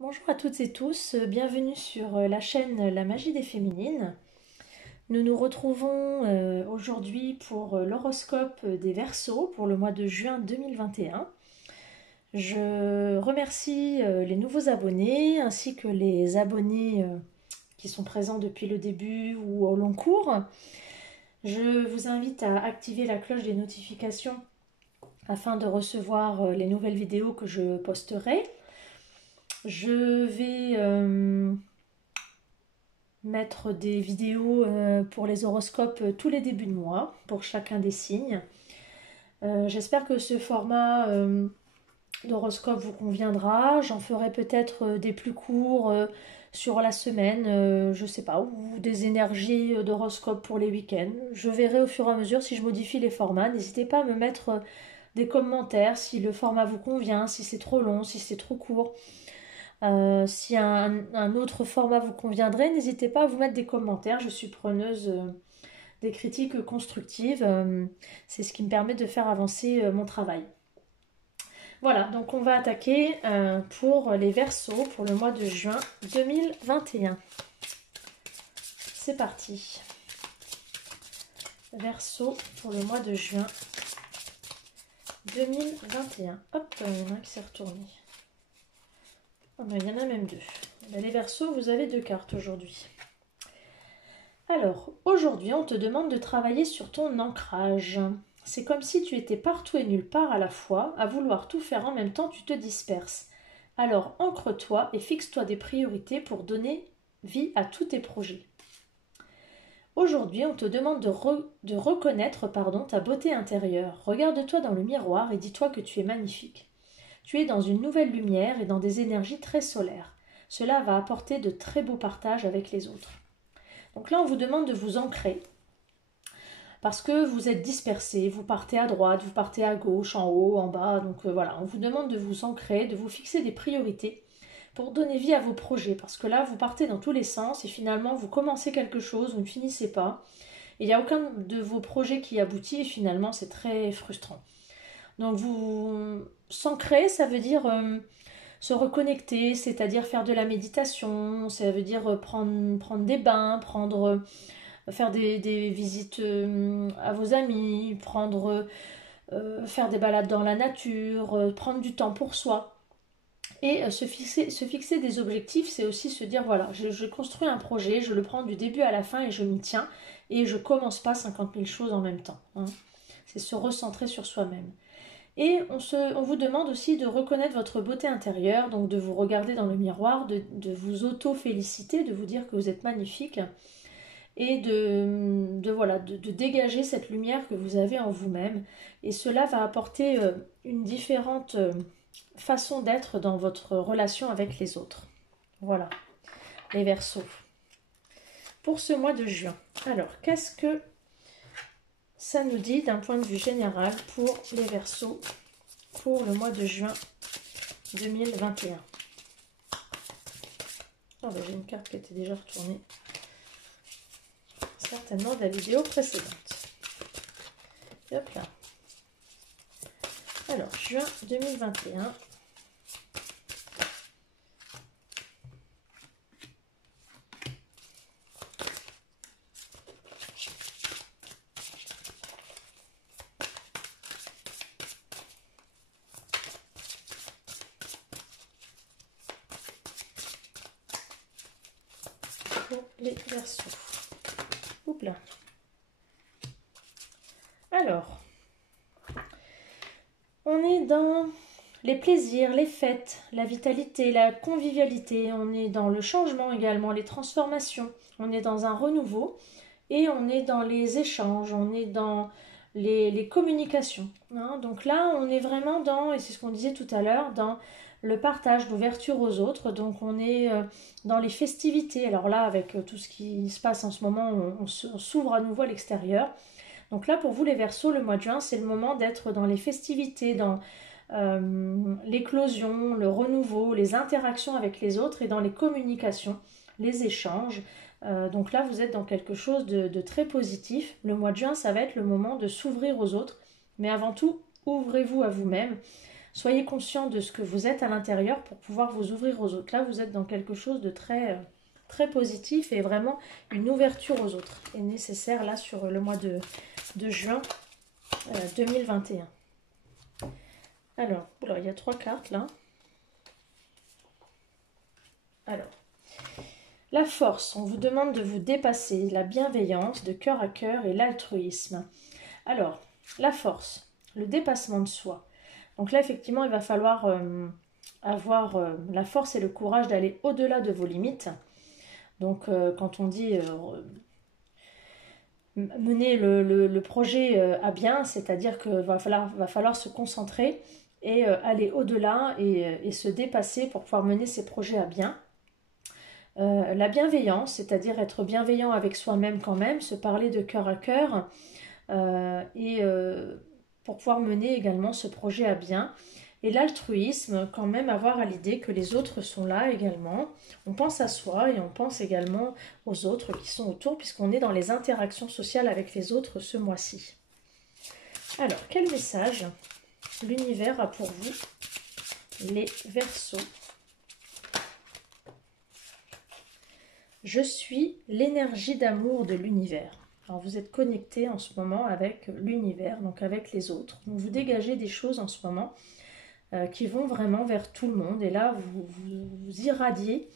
Bonjour à toutes et tous, bienvenue sur la chaîne La Magie des Féminines. Nous nous retrouvons aujourd'hui pour l'horoscope des Verseaux pour le mois de juin 2021. Je remercie les nouveaux abonnés ainsi que les abonnés qui sont présents depuis le début ou au long cours. Je vous invite à activer la cloche des notifications afin de recevoir les nouvelles vidéos que je posterai. Je vais mettre des vidéos pour les horoscopes tous les débuts de mois, pour chacun des signes. J'espère que ce format d'horoscope vous conviendra. J'en ferai peut-être des plus courts sur la semaine, je sais pas, ou des énergies d'horoscope pour les week-ends. Je verrai au fur et à mesure si je modifie les formats. N'hésitez pas à me mettre des commentaires si le format vous convient, si c'est trop long, si c'est trop court. Si un autre format vous conviendrait, n'hésitez pas à vous mettre des commentaires. Je suis preneuse des critiques constructives. C'est ce qui me permet de faire avancer mon travail. Voilà, donc on va attaquer pour les Verseaux pour le mois de juin 2021. C'est parti. Verseaux pour le mois de juin 2021. Hop, il y en a un qui s'est retourné. Oh ben, il y en a même deux. Ben, les Verseaux, vous avez deux cartes aujourd'hui. Alors, aujourd'hui, on te demande de travailler sur ton ancrage. C'est comme si tu étais partout et nulle part à la fois, à vouloir tout faire en même temps, tu te disperses. Alors, ancre-toi et fixe-toi des priorités pour donner vie à tous tes projets. Aujourd'hui, on te demande de reconnaître ta beauté intérieure. Regarde-toi dans le miroir et dis-toi que tu es magnifique. Tu es dans une nouvelle lumière et dans des énergies très solaires. Cela va apporter de très beaux partages avec les autres. Donc là, on vous demande de vous ancrer parce que vous êtes dispersés, vous partez à droite, vous partez à gauche, en haut, en bas. Donc voilà, on vous demande de vous ancrer, de vous fixer des priorités pour donner vie à vos projets. Parce que là, vous partez dans tous les sens et finalement, vous commencez quelque chose, vous ne finissez pas. Il n'y a aucun de vos projets qui aboutit et finalement, c'est très frustrant. Donc vous s'ancrer, ça veut dire se reconnecter, c'est-à-dire faire de la méditation, ça veut dire prendre des bains, faire des visites à vos amis, faire des balades dans la nature, prendre du temps pour soi. Et se fixer des objectifs, c'est aussi se dire, voilà, je construis un projet, je le prends du début à la fin et je m'y tiens. Et je commence pas 50 000 choses en même temps. Hein. C'est se recentrer sur soi-même. Et on vous demande aussi de reconnaître votre beauté intérieure, donc de vous regarder dans le miroir, de vous auto-féliciter, de vous dire que vous êtes magnifique et de dégager cette lumière que vous avez en vous-même. Et cela va apporter une différente façon d'être dans votre relation avec les autres. Voilà, les Verseaux. Pour ce mois de juin. Alors, qu'est-ce que ça nous dit d'un point de vue général pour les Verseaux pour le mois de juin 2021? Oh ben, j'ai une carte qui était déjà retournée. Certainement de la vidéo précédente. Et hop là. Alors, juin 2021. Pour les Verseaux. Oups là. Alors, on est dans les plaisirs, les fêtes, la vitalité, la convivialité. On est dans le changement également, les transformations. On est dans un renouveau et on est dans les échanges, on est dans les communications. Hein. Donc là, on est vraiment dans, et c'est ce qu'on disait tout à l'heure, dans le partage, l'ouverture aux autres. Donc on est dans les festivités. Alors là, avec tout ce qui se passe en ce moment, on s'ouvre à nouveau à l'extérieur. Donc là, pour vous les Verseaux, le mois de juin, c'est le moment d'être dans les festivités, dans l'éclosion, le renouveau, les interactions avec les autres et dans les communications, les échanges. Donc là, vous êtes dans quelque chose de très positif. Le mois de juin, ça va être le moment de s'ouvrir aux autres. Mais avant tout, ouvrez-vous à vous-même. Soyez conscient de ce que vous êtes à l'intérieur pour pouvoir vous ouvrir aux autres. Là, vous êtes dans quelque chose de très, très positif et vraiment une ouverture aux autres est nécessaire là sur le mois de juin 2021. Alors, oula, il y a 3 cartes là. Alors, la force, on vous demande de vous dépasser, la bienveillance, de cœur à cœur et l'altruisme. Alors, la force, le dépassement de soi. Donc là, effectivement, il va falloir avoir la force et le courage d'aller au-delà de vos limites. Donc, quand on dit mener le projet à bien, c'est-à-dire qu'il va falloir se concentrer et aller au-delà et se dépasser pour pouvoir mener ces projets à bien. La bienveillance, c'est-à-dire être bienveillant avec soi-même quand même, se parler de cœur à cœur et pour pouvoir mener également ce projet à bien. Et l'altruisme, quand même avoir à l'idée que les autres sont là également. On pense à soi et on pense également aux autres qui sont autour puisqu'on est dans les interactions sociales avec les autres ce mois-ci. Alors, quel message l'univers a pour vous, les Verseaux? Je suis l'énergie d'amour de l'univers. Alors vous êtes connecté en ce moment avec l'univers, donc avec les autres. Donc vous dégagez des choses en ce moment qui vont vraiment vers tout le monde. Et là, vous irradiez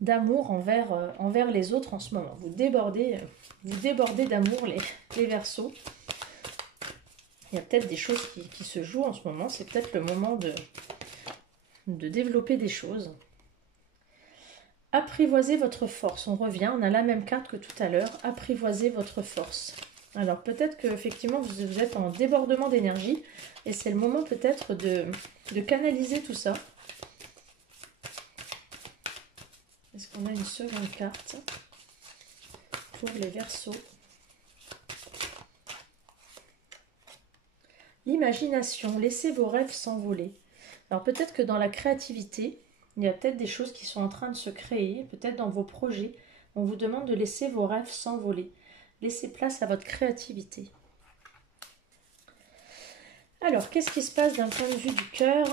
d'amour envers les autres en ce moment. Vous débordez d'amour les Verseaux. Il y a peut-être des choses qui se jouent en ce moment. C'est peut-être le moment de développer des choses. Apprivoisez votre force. On revient, on a la même carte que tout à l'heure. Apprivoisez votre force. Alors peut-être qu'effectivement vous êtes en débordement d'énergie et c'est le moment peut-être de canaliser tout ça. Est-ce qu'on a une seconde carte pour les Verseaux? L'imagination, laissez vos rêves s'envoler. Alors peut-être que dans la créativité, il y a peut-être des choses qui sont en train de se créer, peut-être dans vos projets. On vous demande de laisser vos rêves s'envoler. Laissez place à votre créativité. Alors, qu'est-ce qui se passe d'un point de vue du cœur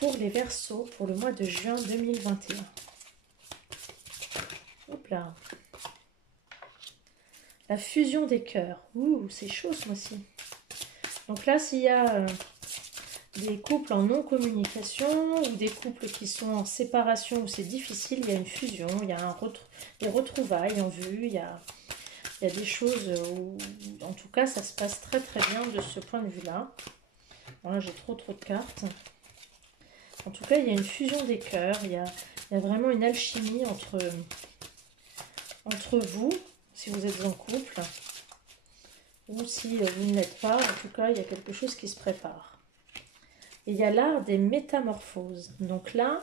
pour les Verseaux pour le mois de juin 2021? Hop là. La fusion des cœurs. Ouh, c'est chaud ce mois-ci. Donc là, s'il y a des couples en non-communication ou des couples qui sont en séparation où c'est difficile, il y a une fusion, il y a des retrouvailles en vue, il y a des choses où, en tout cas, ça se passe très très bien de ce point de vue-là. Voilà, j'ai trop de cartes. En tout cas, il y a une fusion des cœurs, il y a vraiment une alchimie entre vous, si vous êtes en couple, ou si vous ne l'êtes pas. En tout cas, il y a quelque chose qui se prépare. Et il y a l'art des métamorphoses. Donc là,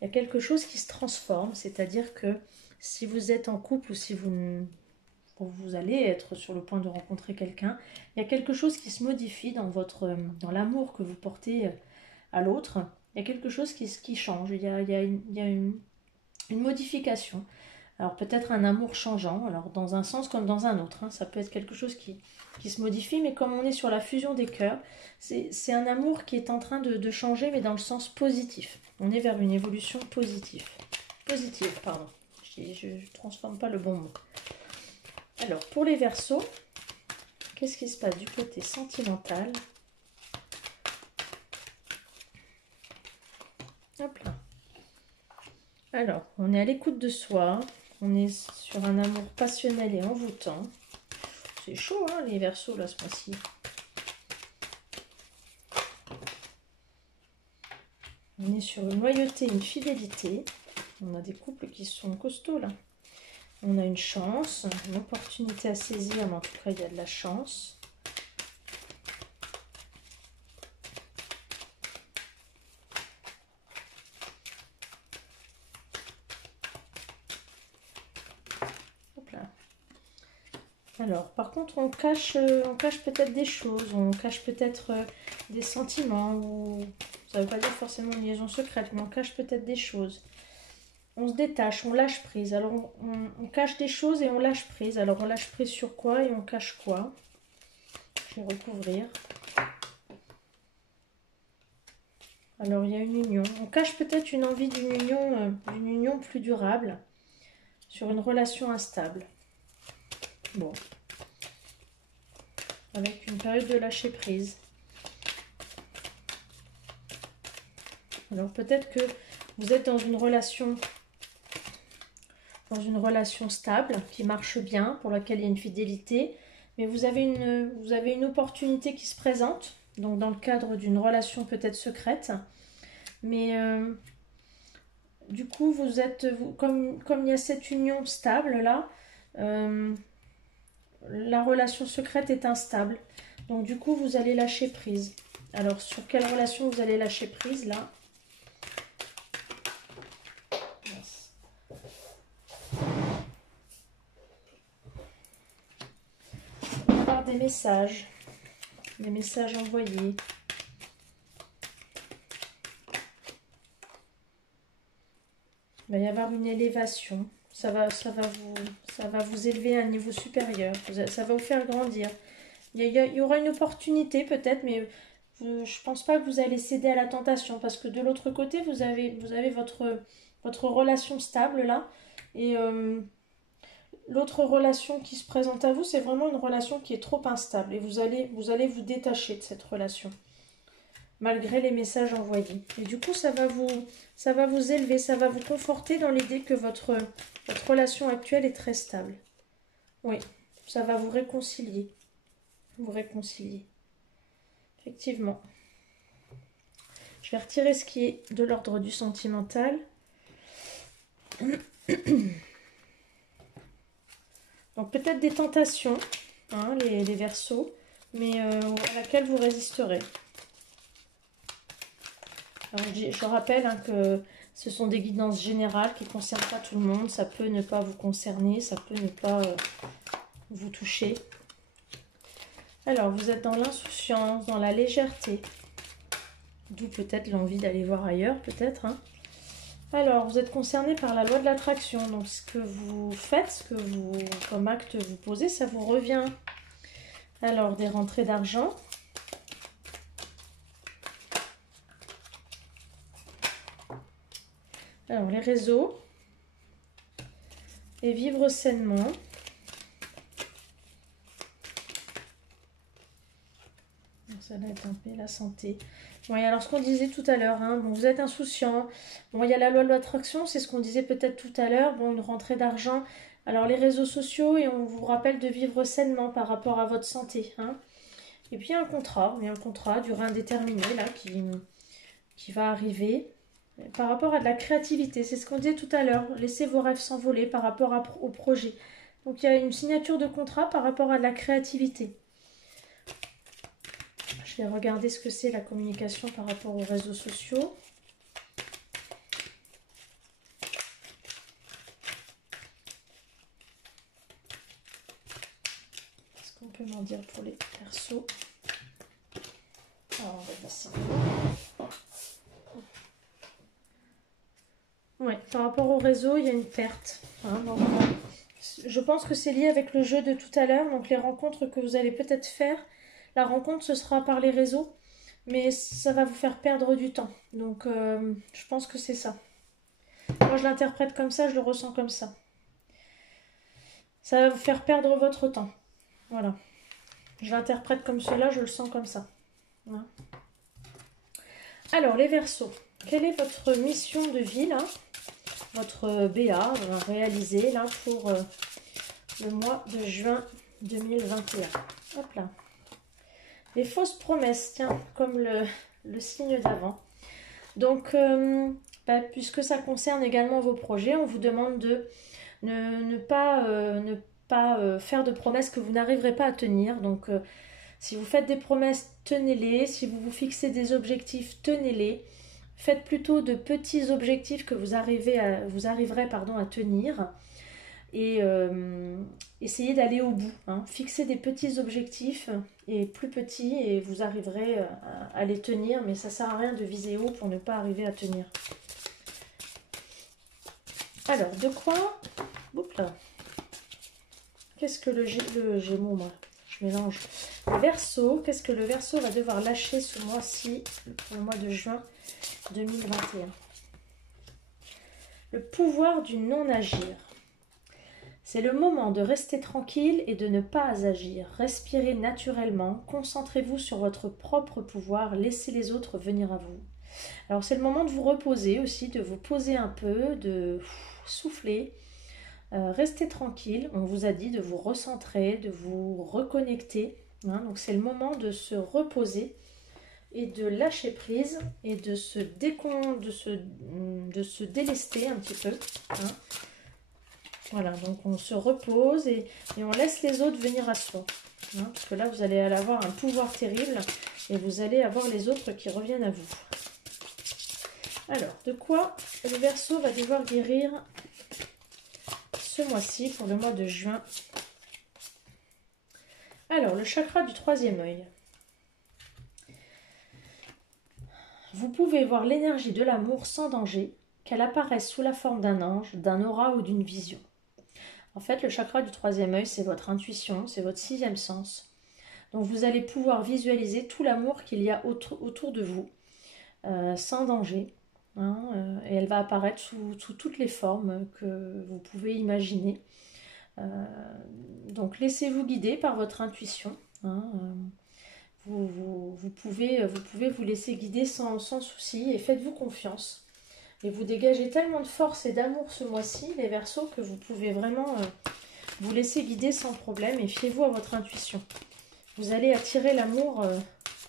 il y a quelque chose qui se transforme, c'est-à-dire que si vous êtes en couple ou si vous allez être sur le point de rencontrer quelqu'un, il y a quelque chose qui se modifie dans l'amour que vous portez à l'autre. Il y a quelque chose qui change, il y a une modification. Alors peut-être un amour changeant, alors dans un sens comme dans un autre, hein. Ça peut être quelque chose qui se modifie, mais comme on est sur la fusion des cœurs, c'est un amour qui est en train de changer, mais dans le sens positif. On est vers une évolution positive. Positive, pardon. Je ne transforme pas le bon mot. Alors, pour les Verseaux, qu'est-ce qui se passe du côté sentimental? Hop là. Alors, on est à l'écoute de soi. On est sur un amour passionnel et envoûtant. C'est chaud, hein, les Verseaux, là, ce mois-ci. On est sur une loyauté, une fidélité. On a des couples qui sont costauds, là. On a une chance, une opportunité à saisir, mais en tout cas, il y a de la chance. Hop là. Alors, par contre, on cache peut-être des choses, on cache peut-être des sentiments, ou ça ne veut pas dire forcément une liaison secrète, mais on cache peut-être des choses. On se détache, on lâche prise. Alors, on cache des choses et on lâche prise. Alors, on lâche prise sur quoi et on cache quoi? Je vais recouvrir. Alors, il y a une union. On cache peut-être une envie d'une union plus durable sur une relation instable. Bon. Avec une période de lâcher prise. Alors, peut-être que vous êtes dans une relation stable, qui marche bien, pour laquelle il y a une fidélité, mais vous avez une opportunité qui se présente, donc dans le cadre d'une relation peut-être secrète, mais du coup, comme il y a cette union stable là, la relation secrète est instable, donc du coup, vous allez lâcher prise. Alors, sur quelle relation vous allez lâcher prise là? Des messages envoyés. Il va y avoir une élévation. Ça va vous élever à un niveau supérieur. Ça va vous faire grandir. Il y aura une opportunité peut-être, mais je ne pense pas que vous allez céder à la tentation, parce que de l'autre côté, vous avez votre relation stable là, et l'autre relation qui se présente à vous, c'est vraiment une relation qui est trop instable, et vous allez vous détacher de cette relation, malgré les messages envoyés. Et du coup, ça va vous élever, ça va vous conforter dans l'idée que votre relation actuelle est très stable. Oui, ça va vous réconcilier. Effectivement. Je vais retirer ce qui est de l'ordre du sentimental. Donc peut-être des tentations, hein, les Verseaux, mais à laquelle vous résisterez. Alors, je rappelle hein, que ce sont des guidances générales qui ne concernent pas tout le monde. Ça peut ne pas vous concerner, ça peut ne pas vous toucher. Alors, vous êtes dans l'insouciance, dans la légèreté. D'où peut-être l'envie d'aller voir ailleurs, peut-être. Hein. Alors, vous êtes concerné par la loi de l'attraction. Donc, ce que vous faites, comme acte vous posez, ça vous revient. Alors, des rentrées d'argent. Alors, les réseaux. Et vivre sainement. Ça va être un peu la santé. Oui, alors ce qu'on disait tout à l'heure, hein, bon, vous êtes insouciant. Bon, il y a la loi de l'attraction, c'est ce qu'on disait peut-être tout à l'heure. Bon, une rentrée d'argent. Alors les réseaux sociaux, et on vous rappelle de vivre sainement par rapport à votre santé. Hein. Et puis il y a un contrat durée indéterminée là, qui va arriver. Par rapport à de la créativité, c'est ce qu'on disait tout à l'heure. Laissez vos rêves s'envoler par rapport au projet. Donc il y a une signature de contrat par rapport à de la créativité. Je vais regarder ce que c'est la communication par rapport aux réseaux sociaux. Qu'est-ce qu'on peut m'en dire pour les Verseaux? Alors, on va passer. Ouais, par rapport au réseau, il y a une perte. Hein, donc, je pense que c'est lié avec le jeu de tout à l'heure. Donc les rencontres que vous allez peut-être faire, la rencontre ce sera par les réseaux, mais ça va vous faire perdre du temps. Donc je pense que c'est ça. Moi je l'interprète comme ça, je le ressens comme ça. Ça va vous faire perdre votre temps. Voilà. Je l'interprète comme cela, je le sens comme ça. Voilà. Alors les Verseaux, quelle est votre mission de vie là? Votre BA réalisé là pour le mois de juin 2021. Hop là. Les fausses promesses, tiens, comme le signe d'avant. Donc, puisque ça concerne également vos projets, on vous demande de ne pas faire de promesses que vous n'arriverez pas à tenir. Donc, si vous faites des promesses, tenez-les. Si vous vous fixez des objectifs, tenez-les. Faites plutôt de petits objectifs que vous arriverez à tenir. Et essayez d'aller au bout. Hein. Fixez des petits objectifs et plus petits et vous arriverez à les tenir. Mais ça ne sert à rien de viser haut pour ne pas arriver à tenir. Alors, de quoi... Oups là. Qu'est-ce que le Gémeaux, moi? Je mélange. Le Verseau, qu'est-ce que le Verseau va devoir lâcher ce mois-ci, pour le mois de juin 2021. Le pouvoir du non-agir. C'est le moment de rester tranquille et de ne pas agir. Respirez naturellement, concentrez-vous sur votre propre pouvoir, laissez les autres venir à vous. Alors c'est le moment de vous reposer aussi, de vous poser un peu, de souffler. Restez tranquille, on vous a dit de vous recentrer, de vous reconnecter. Hein, donc c'est le moment de se reposer et de lâcher prise et de se délester un petit peu. Hein. Voilà, donc on se repose et on laisse les autres venir à soi. Hein, parce que là, vous allez avoir un pouvoir terrible et vous allez avoir les autres qui reviennent à vous. Alors, de quoi le Verseau va devoir guérir ce mois-ci pour le mois de juin? Alors, le chakra du troisième œil. Vous pouvez voir l'énergie de l'amour sans danger, qu'elle apparaisse sous la forme d'un ange, d'un aura ou d'une vision. En fait, le chakra du troisième œil, c'est votre intuition, c'est votre sixième sens. Donc, vous allez pouvoir visualiser tout l'amour qu'il y a autour de vous, sans danger. Hein, et elle va apparaître sous toutes les formes que vous pouvez imaginer. Donc, laissez-vous guider par votre intuition. Hein, vous pouvez vous laisser guider sans souci et faites-vous confiance. Et vous dégagez tellement de force et d'amour ce mois-ci, les Verseaux, que vous pouvez vraiment vous laisser guider sans problème et fiez-vous à votre intuition. Vous allez attirer l'amour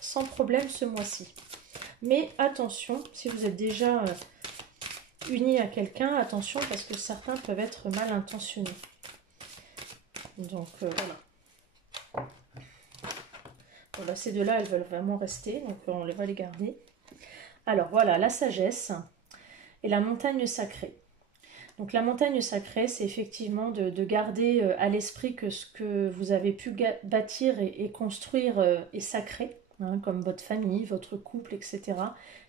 sans problème ce mois-ci. Mais attention, si vous êtes déjà unis à quelqu'un, attention parce que certains peuvent être mal intentionnés. Donc voilà. Voilà, ces deux-là, elles veulent vraiment rester, donc on va les garder. Alors voilà, la sagesse et la montagne sacrée. Donc la montagne sacrée, c'est effectivement de garder à l'esprit que ce que vous avez pu bâtir et construire est sacré, hein, comme votre famille, votre couple, etc.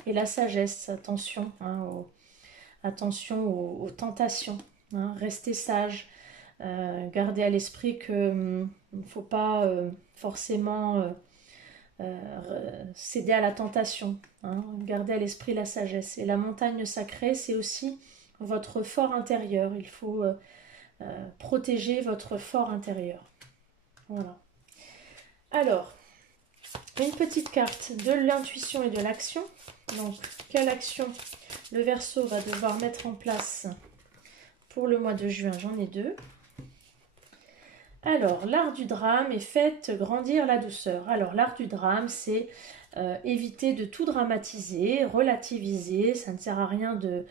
Et la sagesse, attention, hein, aux tentations, hein, restez sage, gardez à l'esprit qu'il ne faut pas forcément céder à la tentation, hein, gardez à l'esprit la sagesse. Et la montagne sacrée, c'est aussi votre fort intérieur. Il faut protéger votre fort intérieur. Voilà. Alors, une petite carte de l'intuition et de l'action. Donc, quelle action le Verseau va devoir mettre en place pour le mois de juin? J'en ai deux. Alors, l'art du drame et faites grandir la douceur. Alors, l'art du drame, c'est éviter de tout dramatiser, relativiser. Ça ne sert à rien de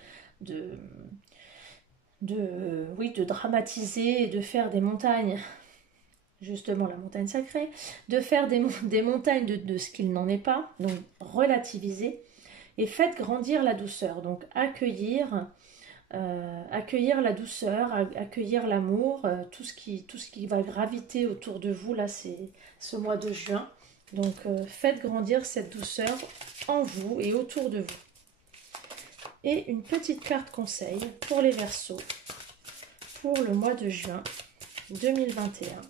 dramatiser et de faire des montagnes, justement la montagne sacrée, de faire des montagnes de ce qu'il n'en est pas. Donc, relativiser et faites grandir la douceur. Donc, accueillir la douceur, accueillir l'amour, tout ce qui va graviter autour de vous, là, c'est ce mois de juin. Donc, faites grandir cette douceur en vous et autour de vous. Et une petite carte conseil pour les Verseaux pour le mois de juin 2021.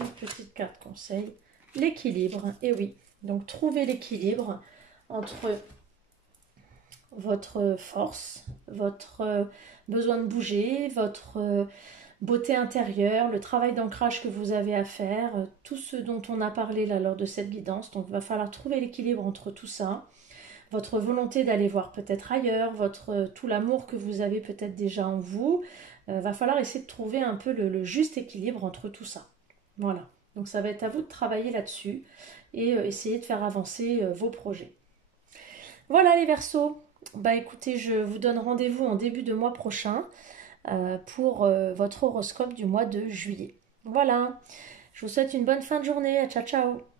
Une petite carte conseil, l'équilibre. Et oui, donc trouvez l'équilibre entre votre force, votre besoin de bouger, votre beauté intérieure, le travail d'ancrage que vous avez à faire, tout ce dont on a parlé là lors de cette guidance. Donc il va falloir trouver l'équilibre entre tout ça, votre volonté d'aller voir peut-être ailleurs, tout l'amour que vous avez peut-être déjà en vous. Va falloir essayer de trouver un peu le juste équilibre entre tout ça. Voilà, donc ça va être à vous de travailler là-dessus et essayer de faire avancer vos projets. Voilà les Verseaux, bah écoutez, je vous donne rendez-vous en début de mois prochain pour votre horoscope du mois de juillet. Voilà, je vous souhaite une bonne fin de journée, ciao ciao.